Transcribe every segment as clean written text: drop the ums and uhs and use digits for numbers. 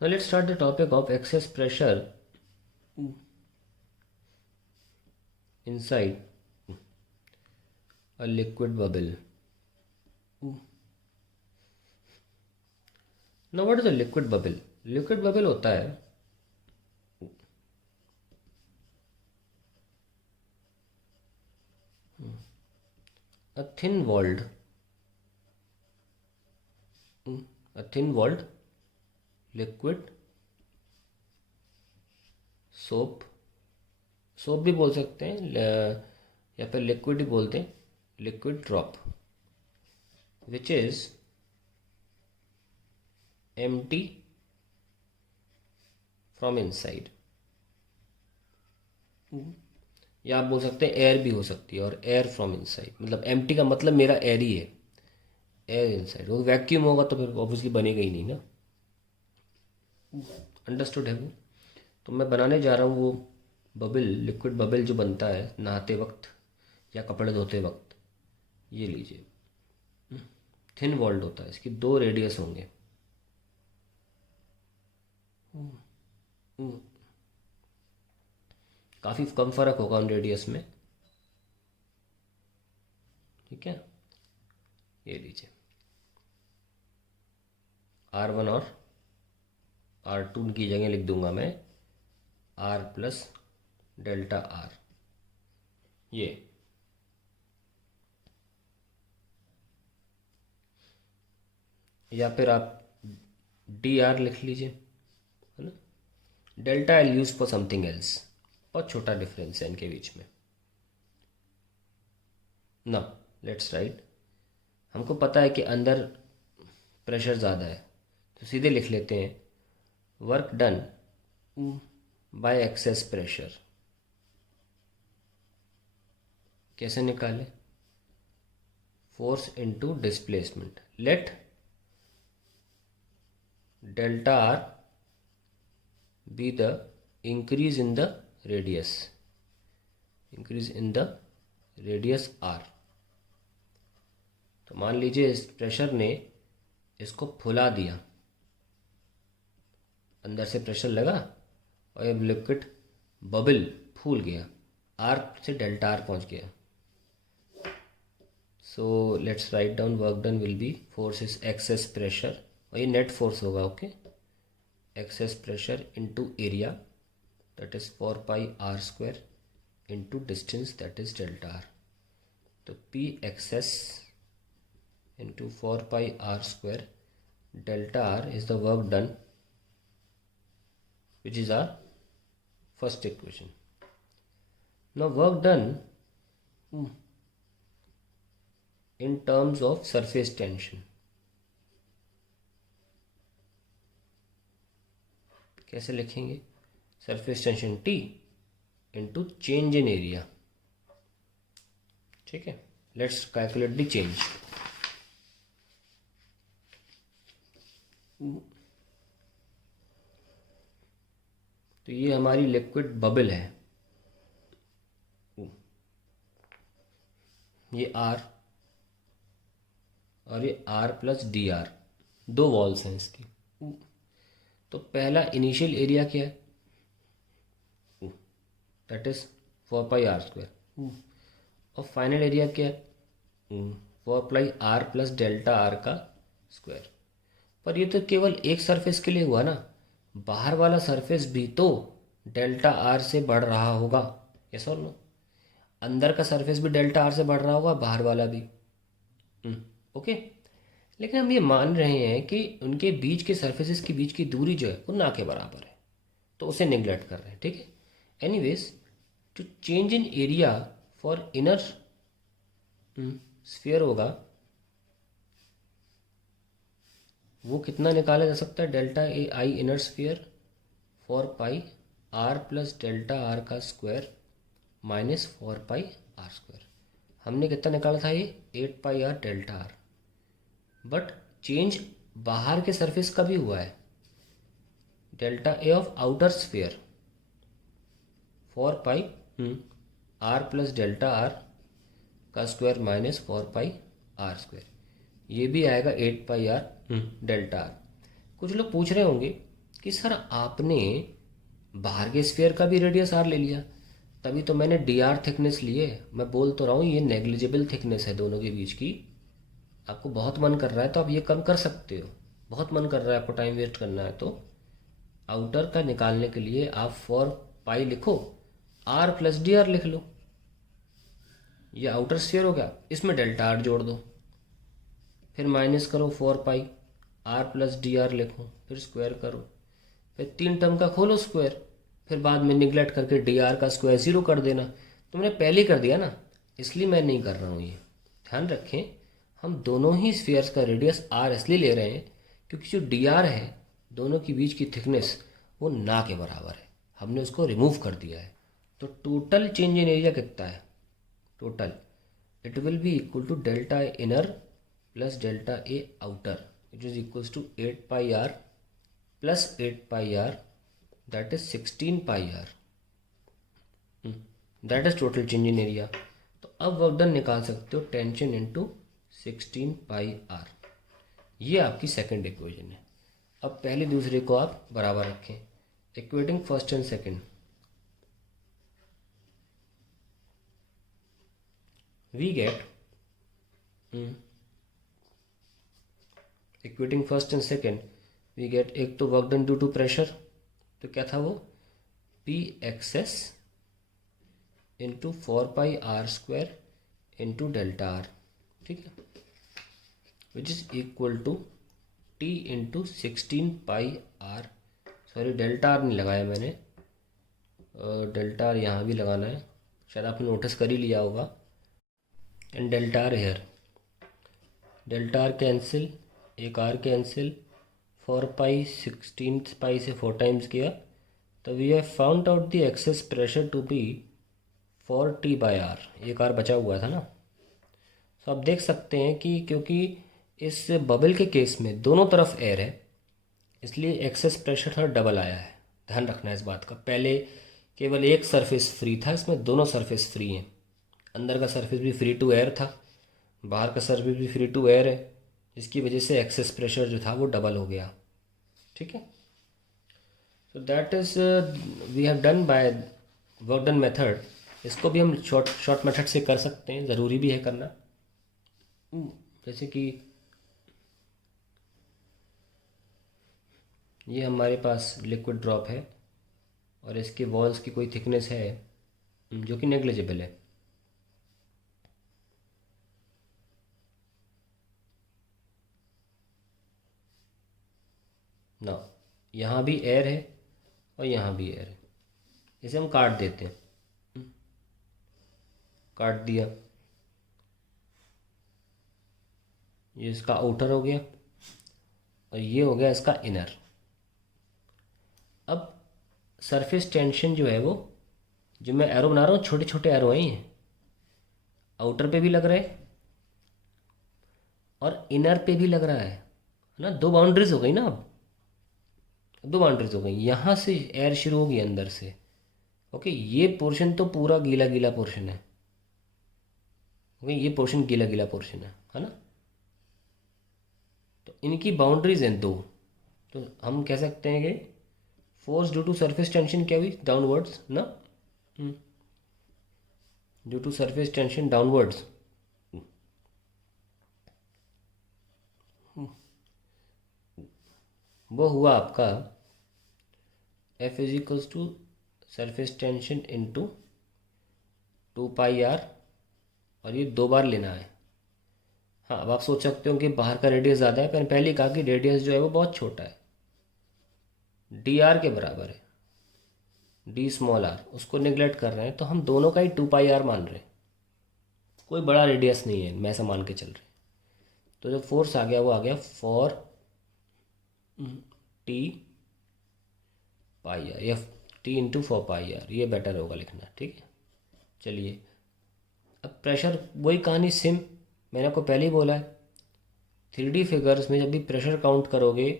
Now let's start the topic of excess pressure inside a liquid bubble. Now what is a liquid bubble? Liquid bubble होता है a thin walled liquid soap भी बोल सकते हैं या फिर liquid ही बोलते हैं, liquid drop which is empty from inside, या आप बोल सकते हैं एयर भी हो सकती है, और एयर फ्रॉम इनसाइड, मतलब एम्प्टी का मतलब मेरा एयर ही है, एयर इनसाइड। वो वैक्यूम होगा तो फिर ऑब्वियसली बनेगा ही नहीं ना। अंडरस्टूड है वो। तो मैं बनाने जा रहा हूँ वो बबल, लिक्विड बबल जो बनता है नहाते वक्त या कपड़े धोते वक्त। ये लीजिए, थिन वॉल्ड होता है, इसकी 2 रेडियस होंगे। काफ़ी कम फर्क होगा उन रेडियस में, ठीक है। ये लीजिए, R1 और R2 की जगह लिख दूंगा मैं R प्लस डेल्टा R, ये या फिर आप DR लिख लीजिए, है ना। Delta I use for something else, बहुत छोटा डिफरेंस है इनके बीच में ना। लेट्स राइट, हमको पता है कि अंदर प्रेशर ज़्यादा है, तो सीधे लिख लेते हैं work done by excess pressure. कैसे निकालें? Force into displacement. Let delta R be the increase in the radius, increase in the radius R. तो मान लीजिए इस प्रेशर ने इसको फुला दिया, अंदर से प्रेशर लगा और ये लिक्विड बबल फूल गया, आर से डेल्टा आर पहुंच गया। So let's write down work done will be force is excess pressure, और ये नेट फोर्स होगा, okay. Excess pressure into area that is 4 pi R square into distance that is delta R. तो P excess into 4 pi r square delta r is the work done, which is our first equation. Now work done in terms of surface tension. कैसे लिखेंगे? surface tension T into change in area, ठीक है। Let's calculate the change. तो ये हमारी liquid bubble है, ये R और ये R plus D R, 2 walls हैं इसकी। तो पहला इनिशियल एरिया क्या है? That is 4 pi R square, और फाइनल एरिया क्या है? 4 pi R plus delta R का स्क्वायर। पर ये तो केवल एक सरफेस के लिए हुआ ना, बाहर वाला सरफेस भी तो डेल्टा आर से बढ़ रहा होगा, यस और नो। अंदर का सरफेस भी डेल्टा आर से बढ़ रहा होगा, बाहर वाला भी, ओके। लेकिन हम ये मान रहे हैं कि उनके बीच के सरफेसेस के बीच की दूरी जो है वो ना के बराबर है, तो उसे निगलेक्ट कर रहे हैं, ठीक है। Anyways, to change in area for inner sphere होगा, वो कितना निकाला जा सकता है? Delta A I inner sphere 4 pi R plus delta R का square minus 4 pi R square. हमने कितना निकाला था? ये 8 pi R delta R. But change बाहर के सरफेस का भी हुआ है, delta A of outer sphere 4 pi R plus delta R का square minus 4 pi R square, ये भी आएगा 8 पाई आर डेल्टा आर। कुछ लोग पूछ रहे होंगे कि सर आपने बाहर के स्फीयर का भी रेडियस आर ले लिया, तभी तो मैंने डी आर थिकनेस लिए। मैं बोल तो रहा हूँ ये नेग्लिजिबल थिकनेस है दोनों के बीच की। आपको बहुत मन कर रहा है तो आप ये कम कर सकते हो, बहुत मन कर रहा है आपको टाइम वेस्ट करना है तो आउटर का निकालने के लिए आप फॉर पाई लिखो, आर प्लस डी आर लिख लो। ये आउटर स्फीयर हो गया, इसमें डेल्टा आर जोड़ दो, फिर माइनस करो four pi, R plus D R लिखो, फिर स्क्वायर करो, फिर 3 टर्म का खोलो स्क्वायर, फिर बाद में निगलेक्ट करके डी आर का स्क्वायर 0 कर देना। तुमने पहले ही कर दिया ना, इसलिए मैं नहीं कर रहा हूँ ये। ध्यान रखें, हम दोनों ही स्फीयर्स का रेडियस आर इसलिए ले रहे हैं क्योंकि जो डी आर है दोनों के बीच की थिकनेस वो ना के बराबर है, हमने उसको रिमूव कर दिया है। तो टोटल चेंज इन एरिया कितना है? Total it will be equal to delta inner plus delta A outer, it is equals to 8 pi R plus 8 pi R, that is 16 pi R, that is total change in area. तो अब work done निकाल सकते हो tension into 16 pi are. ये आपकी second equation है। अब पहले दूसरे को आप बराबर रखें, equating first and second, we get equating first and second we get, एक तो work done due to pressure, तो क्या था वो, P excess into 4 pi R square into delta R, ठीक है, which is equal to T into 16 pi R, sorry delta R नहीं लगाया मैंने, डेल्टा आर यहाँ भी लगाना है, शायद आपने नोटिस कर ही लिया होगा, and delta R here, delta R cancel, एक आर कैंसिल, 4 पाई 16 पाई से 4 टाइम्स किया, तो we have found out the excess pressure to be 4 T by R, एक आर बचा हुआ था ना। तो आप देख सकते हैं कि क्योंकि इस बबल के केस में दोनों तरफ एयर है इसलिए एक्सेस प्रेशर थोड़ा डबल आया है। ध्यान रखना है इस बात का, पहले केवल एक सरफेस फ्री था, इसमें दोनों सरफेस फ्री हैं, अंदर का सरफेस भी फ्री टू एयर था, बाहर का सरफेस भी फ्री टू एयर है, जिसकी वजह से एक्सेस प्रेशर जो था वो डबल हो गया, ठीक है। तो that is we have done by work done method. इसको भी हम शॉर्ट मेथड से कर सकते हैं, ज़रूरी भी है करना। जैसे कि ये हमारे पास लिक्विड ड्रॉप है और इसके वॉल्स की कोई थिकनेस है जो कि नेग्लिजिबल है, ना यहाँ भी एयर है और यहाँ भी एयर है, इसे हम काट देते हैं, काट दिया, ये इसका आउटर हो गया और ये हो गया इसका इनर। अब सरफेस टेंशन जो है वो, जो मैं एरो बना रहा हूँ छोटे छोटे एरो हैं, ये आउटर पे भी लग रहा है और इनर पे भी लग रहा है ना, दो बाउंड्रीज हो गई ना। अब दो बाउंड्रीज हो गई, यहाँ से एयर शुरू होगी अंदर से, ओके, ये पोर्शन तो पूरा गीला गीला पोर्शन है, ओके, ये पोर्शन गीला गीला पोर्शन है ना। तो इनकी बाउंड्रीज हैं दो, तो हम कह सकते हैं कि force due to surface tension क्या हुई, डाउनवर्ड्स ना, due to surface tension downwards, वो हुआ आपका F is equals to surface tension into 2 pi R, और ये 2 बार लेना है। हाँ, अब आप सोच सकते हो कि बाहर का रेडियस ज़्यादा है, मैंने पहले ही कहा कि रेडियस जो है वो बहुत छोटा है, डी आर के बराबर है, डी स्मॉल आर, उसको निगलेक्ट कर रहे हैं, तो हम दोनों का ही 2 पाई आर मान रहे हैं, कोई बड़ा रेडियस नहीं है, मैं ऐसा मान के चल रहे। तो जो फोर्स आ गया वो आ गया 4 टी पाई आर, या टी इंटू 4 पाई आर, ये बेटर होगा लिखना, ठीक है। चलिए, अब प्रेशर वही कहानी सेम, मैंने आपको पहले ही बोला है 3D फिगर्स में जब भी प्रेशर काउंट करोगे,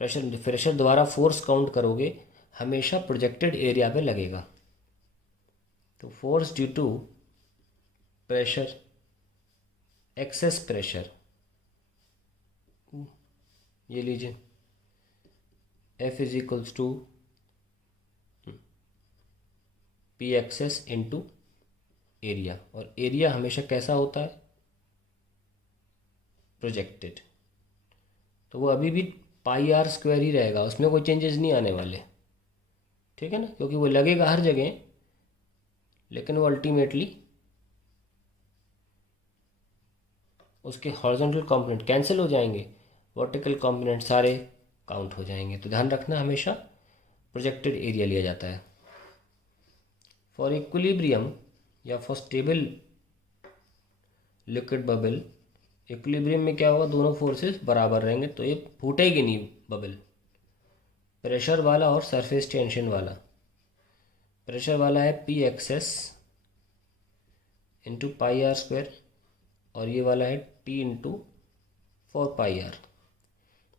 प्रेशर द्वारा फोर्स काउंट करोगे, हमेशा प्रोजेक्टेड एरिया पे लगेगा। तो force due to pressure, excess pressure, ये लीजिए F is equals to P excess into area, और एरिया हमेशा कैसा होता है, प्रोजेक्टेड, तो वो अभी भी पाई आर स्क्वायर ही रहेगा, उसमें कोई चेंजेस नहीं आने वाले, ठीक है ना, क्योंकि वो लगेगा हर जगह, लेकिन वो अल्टीमेटली उसके हॉरिजॉन्टल कंपोनेंट कैंसिल हो जाएंगे, वर्टिकल कंपोनेंट सारे काउंट हो जाएंगे। तो ध्यान रखना हमेशा प्रोजेक्टेड एरिया लिया जाता है। फॉर इक्विलिब्रियम या for stable liquid bubble, equilibrium में क्या होगा, दोनों फोर्सेस बराबर रहेंगे, तो ये फूटेगी नहीं बबल, प्रेशर वाला और सरफेस टेंशन वाला। प्रेशर वाला है P excess into pi R square, और ये वाला है टी इंटू 4 पाई आर।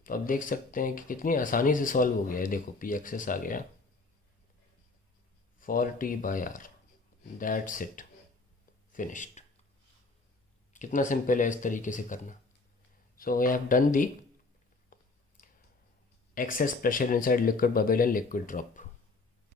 तो अब देख सकते हैं कि कितनी आसानी से सॉल्व हो गया है। देखो पी एक्सेस आ गया 4 t/r, दैट्स इट, फिनिश्ड। कितना सिंपल है इस तरीके से करना। So we have done the excess pressure inside liquid bubble and liquid drop.